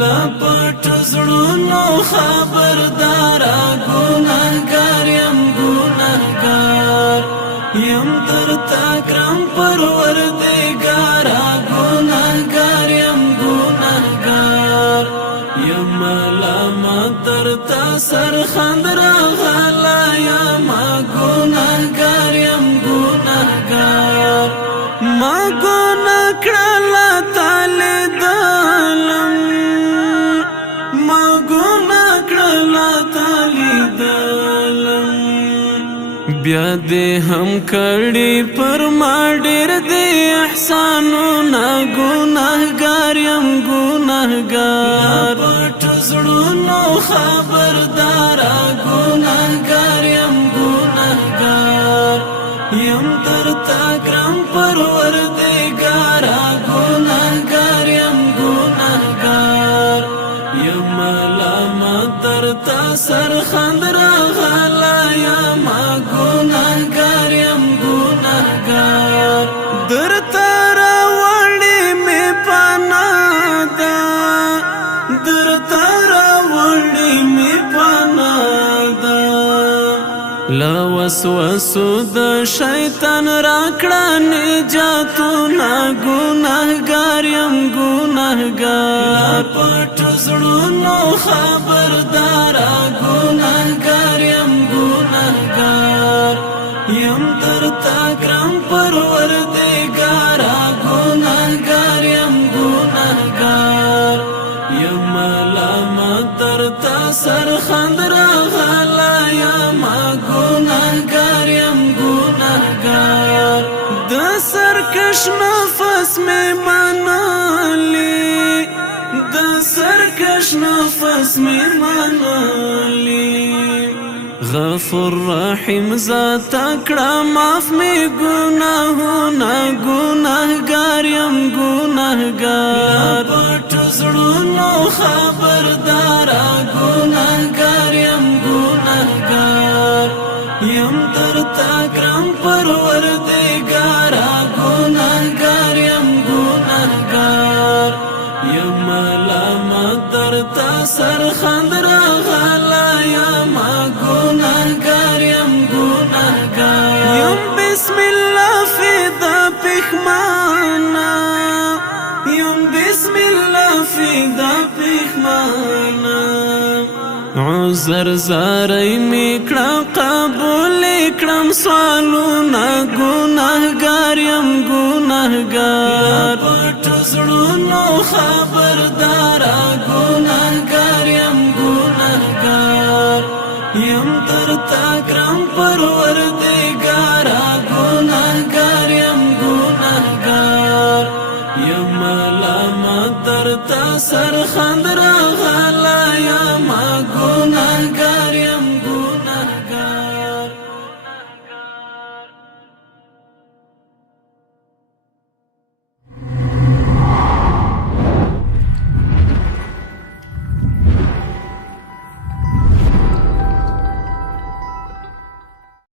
لپټ زړونو خبردارا ګناهګار یم درته ګرم پروردګارا ګناهګار یم ملامت درته سرخند راغلی یم ګناهګار یم ما ګناه کړله تا لیدلم ما ګناه کړله تا لیدلم بیا دې هم کړي پر ما ډېر دې احسانونه ګناهګار یم پټ زړونو خبردارا ګناهګار یم درته ګرم پروردګارا ګناهګار یم ملامت درته سرخند راغلی یم ګناهګار یم درته راوړې مې پناه ده درته راوړې مې پناه ده له وسوسو د شیطان راکړه نجاتونه ګناهګار یم پټ زړونو خبردارا ګناهګار یم درته ګرم پروردګارا ګناهګار یم ملامت درته سرخند راغلی یم ګناهګار د سرکش نفس مې منلی د سرکش نفس مې منلی غفور رحیم ذات کړه معاف مې ګناهونه ګناهګار یم پټ زړونو خبردارا ګناهګار یم درته ګرم پروردګارا ګناهګار یم ملامت درته سرخند راغلی یم ګناهګار یم بسم الله فدا پښمانه یم بسم الله فدا پښمانه عذر زاری می کړه قبول کړم سوالونه ګناهګار یم پټ زړونو خبردارا ګناهګار یم درته ګرم پروردګارا